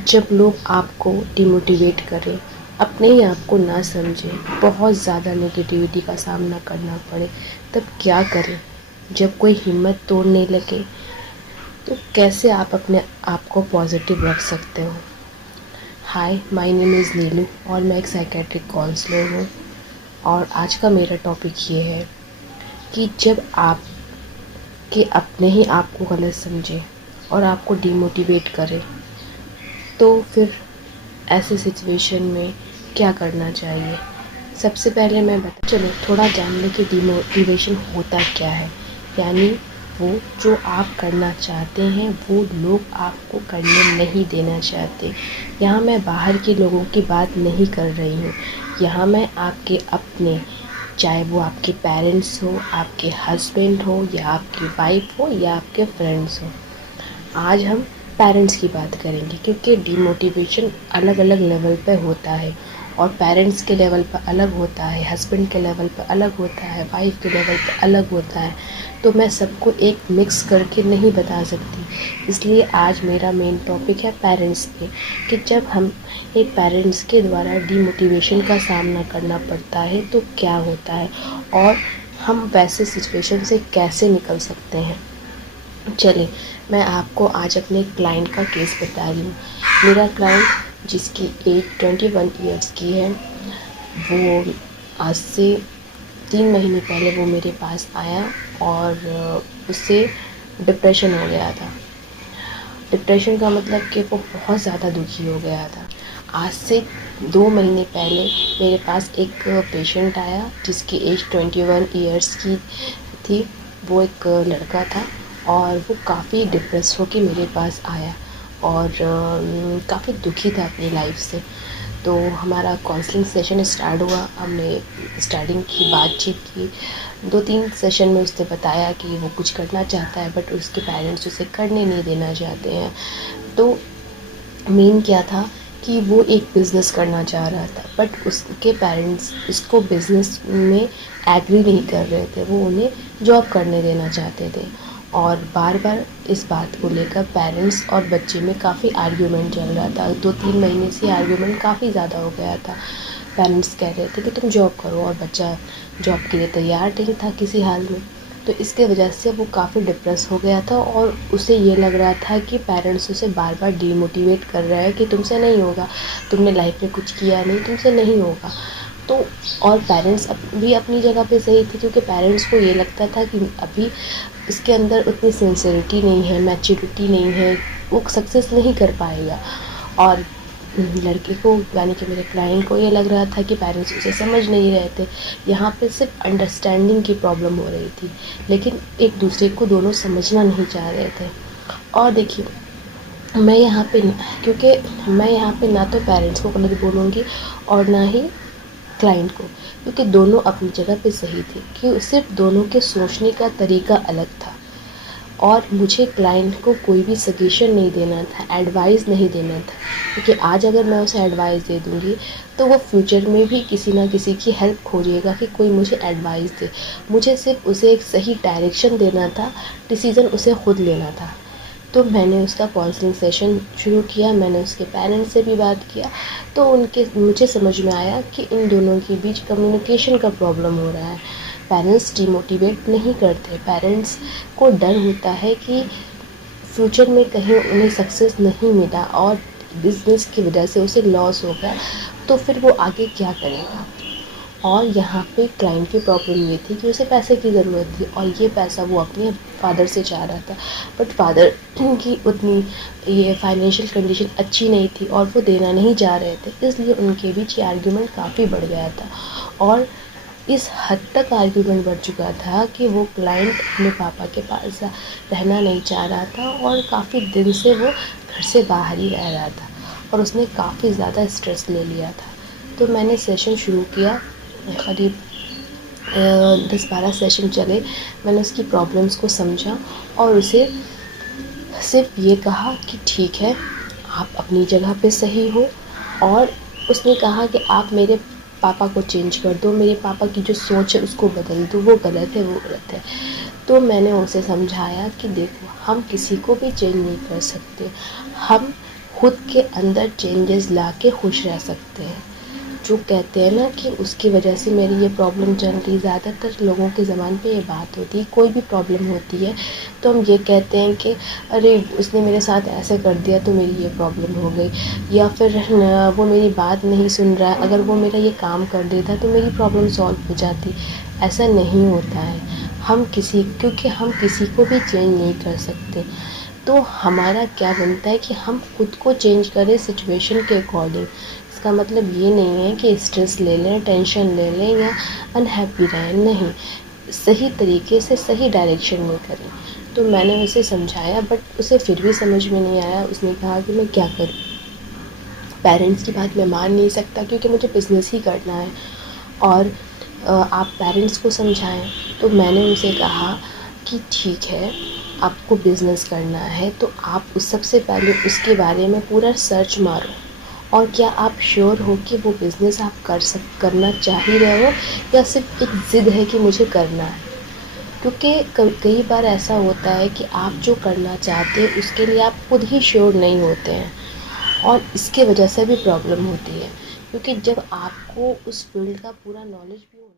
जब लोग आपको डिमोटिवेट करें, अपने ही आप को ना समझें, बहुत ज़्यादा नेगेटिविटी का सामना करना पड़े, तब क्या करें? जब कोई हिम्मत तोड़ने लगे, तो कैसे आप अपने आप को पॉजिटिव रख सकते हो? हाय, माय नेम इज़ नीलू और मैं एक साइकेट्रिक काउंसलर हूँ। और आज का मेरा टॉपिक ये है कि जब आप के अपने ही आप को गलत समझें और आपको डिमोटिवेट करें, तो फिर ऐसे सिचुएशन में क्या करना चाहिए? सबसे पहले मैं चलो थोड़ा जान लें कि डिमोटिवेशन होता क्या है। यानी वो जो आप करना चाहते हैं वो लोग आपको करने नहीं देना चाहते। यहाँ मैं बाहर के लोगों की बात नहीं कर रही हूँ, यहाँ मैं आपके अपने, चाहे वो आपके पेरेंट्स हो, आपके हस्बैंड हो, या आपकी वाइफ हो, या आपके फ्रेंड्स हो। आज हम पेरेंट्स की बात करेंगे क्योंकि डिमोटिवेशन अलग अलग लेवल पे होता है और पेरेंट्स के लेवल पर अलग होता है, हस्बैंड के लेवल पर अलग होता है, वाइफ के लेवल पर अलग होता है। तो मैं सबको एक मिक्स करके नहीं बता सकती, इसलिए आज मेरा मेन टॉपिक है पेरेंट्स पे, कि जब हम एक पेरेंट्स के द्वारा डिमोटिवेशन का सामना करना पड़ता है तो क्या होता है और हम वैसे सिचुएशन से कैसे निकल सकते हैं। चलिए मैं आपको आज अपने क्लाइंट का केस बता रही हूँ। मेरा क्लाइंट जिसकी एज 21 ईयर्स की है, वो आज से 3 महीने पहले वो मेरे पास आया और उससे डिप्रेशन हो गया था। डिप्रेशन का मतलब कि वो बहुत ज़्यादा दुखी हो गया था। आज से 2 महीने पहले मेरे पास एक पेशेंट आया जिसकी एज 21 ईयर्स की थी। वो एक लड़का था और वो काफ़ी डिप्रेस होके मेरे पास आया और काफ़ी दुखी था अपनी लाइफ से। तो हमारा काउंसलिंग सेशन स्टार्ट हुआ। हमने स्टार्टिंग की, बातचीत की। 2-3 सेशन में उसने बताया कि वो कुछ करना चाहता है बट उसके पेरेंट्स उसे करने नहीं देना चाहते हैं। तो मेन क्या था कि वो एक बिज़नेस करना चाह रहा था बट उसके पेरेंट्स इसको बिज़नेस में एग्री नहीं कर रहे थे, वो उन्हें जॉब करने देना चाहते थे। और बार बार इस बात को लेकर पेरेंट्स और बच्चे में काफ़ी आर्ग्यूमेंट चल रहा था। 2-3 महीने से आर्ग्यूमेंट काफ़ी ज़्यादा हो गया था। पेरेंट्स कह रहे थे कि तुम जॉब करो और बच्चा जॉब के लिए तैयार नहीं था किसी हाल में। तो इसके वजह से वो काफ़ी डिप्रेस हो गया था और उसे ये लग रहा था कि पेरेंट्स उसे बार बार डीमोटिवेट कर रहा है कि तुमसे नहीं होगा, तुमने लाइफ में कुछ किया नहीं, तुमसे नहीं होगा। तो और पेरेंट्स भी अपनी जगह पे सही थे क्योंकि पेरेंट्स को ये लगता था कि अभी इसके अंदर उतनी सिंसियरिटी नहीं है, मैच्योरिटी नहीं है, वो सक्सेस नहीं कर पाएगा। और लड़के को यानी कि मेरे क्लाइंट को ये लग रहा था कि पेरेंट्स उसे समझ नहीं रहे थे। यहाँ पे सिर्फ अंडरस्टैंडिंग की प्रॉब्लम हो रही थी, लेकिन एक दूसरे को दोनों समझना नहीं चाह रहे थे। और देखिए, मैं यहाँ पे क्योंकि मैं यहाँ पे ना तो पेरेंट्स को गलत बोलूँगी और ना ही क्लाइंट को, क्योंकि दोनों अपनी जगह पे सही थे कि सिर्फ दोनों के सोचने का तरीका अलग था। और मुझे क्लाइंट को कोई भी सजेशन नहीं देना था, एडवाइस नहीं देना था, क्योंकि आज अगर मैं उसे एडवाइस दे दूँगी तो वो फ्यूचर में भी किसी ना किसी की हेल्प खोजेगा कि कोई मुझे एडवाइस दे। मुझे सिर्फ उसे एक सही डायरेक्शन देना था, डिसीज़न उसे खुद लेना था। तो मैंने उसका काउंसलिंग सेशन शुरू किया, मैंने उसके पेरेंट्स से भी बात किया। तो मुझे समझ में आया कि इन दोनों के बीच कम्युनिकेशन का प्रॉब्लम हो रहा है। पेरेंट्स डिमोटिवेट नहीं करते, पेरेंट्स को डर होता है कि फ्यूचर में कहीं उन्हें सक्सेस नहीं मिला और बिज़नेस की वजह से उसे लॉस हो गया, तो फिर वो आगे क्या करेगा। और यहाँ पे क्लाइंट की प्रॉब्लम ये थी कि उसे पैसे की ज़रूरत थी और ये पैसा वो अपने फादर से चाह रहा था, बट फादर की उतनी ये फाइनेंशियल कंडीशन अच्छी नहीं थी और वो देना नहीं चाह रहे थे, इसलिए उनके बीच ये आर्ग्यूमेंट काफ़ी बढ़ गया था। और इस हद तक आर्ग्यूमेंट बढ़ चुका था कि वो क्लाइंट अपने पापा के पास रहना नहीं चाह रहा था और काफ़ी दिन से वो घर से बाहर ही रह रहा था और उसने काफ़ी ज़्यादा स्ट्रेस ले लिया था। तो मैंने सेशन शुरू किया, करीब 10-12 सेशन चले। मैंने उसकी प्रॉब्लम्स को समझा और उसे सिर्फ ये कहा कि ठीक है, आप अपनी जगह पे सही हो। और उसने कहा कि आप मेरे पापा को चेंज कर दो, मेरे पापा की जो सोच है उसको बदल दो, वो गलत है, वो गलत है। तो मैंने उसे समझाया कि देखो, हम किसी को भी चेंज नहीं कर सकते, हम खुद के अंदर चेंजेस ला के खुश रह सकते हैं। जो कहते हैं ना कि उसकी वजह से मेरी ये प्रॉब्लम चल रही, ज़्यादातर लोगों के ज़बान पे ये बात होती है। कोई भी प्रॉब्लम होती है तो हम ये कहते हैं कि अरे उसने मेरे साथ ऐसे कर दिया तो मेरी ये प्रॉब्लम हो गई, या फिर वो मेरी बात नहीं सुन रहा है, अगर वो मेरा ये काम कर देता तो मेरी प्रॉब्लम सॉल्व हो जाती। ऐसा नहीं होता है। क्योंकि हम किसी को भी चेंज नहीं कर सकते, तो हमारा क्या बनता है कि हम खुद को चेंज करें सिचुएशन के अकॉर्डिंग। इसका मतलब ये नहीं है कि स्ट्रेस ले लें, टेंशन ले लें या अनहैप्पी रहें, नहीं, सही तरीके से सही डायरेक्शन में करें। तो मैंने उसे समझाया बट उसे फिर भी समझ में नहीं आया। उसने कहा कि मैं क्या करूँ, पेरेंट्स की बात मैं मान नहीं सकता क्योंकि मुझे बिज़नेस ही करना है, और आप पेरेंट्स को समझाएं। तो मैंने उनसे कहा कि ठीक है, आपको बिज़नेस करना है तो आप उस सबसे पहले उसके बारे में पूरा सर्च मारो, और क्या आप श्योर हो कि वो बिज़नेस आप करना चाह ही रहे हो, या सिर्फ एक ज़िद है कि मुझे करना है। क्योंकि कई बार ऐसा होता है कि आप जो करना चाहते हैं उसके लिए आप खुद ही श्योर नहीं होते हैं, और इसके वजह से भी प्रॉब्लम होती है। क्योंकि जब आपको उस फील्ड का पूरा नॉलेज भी होना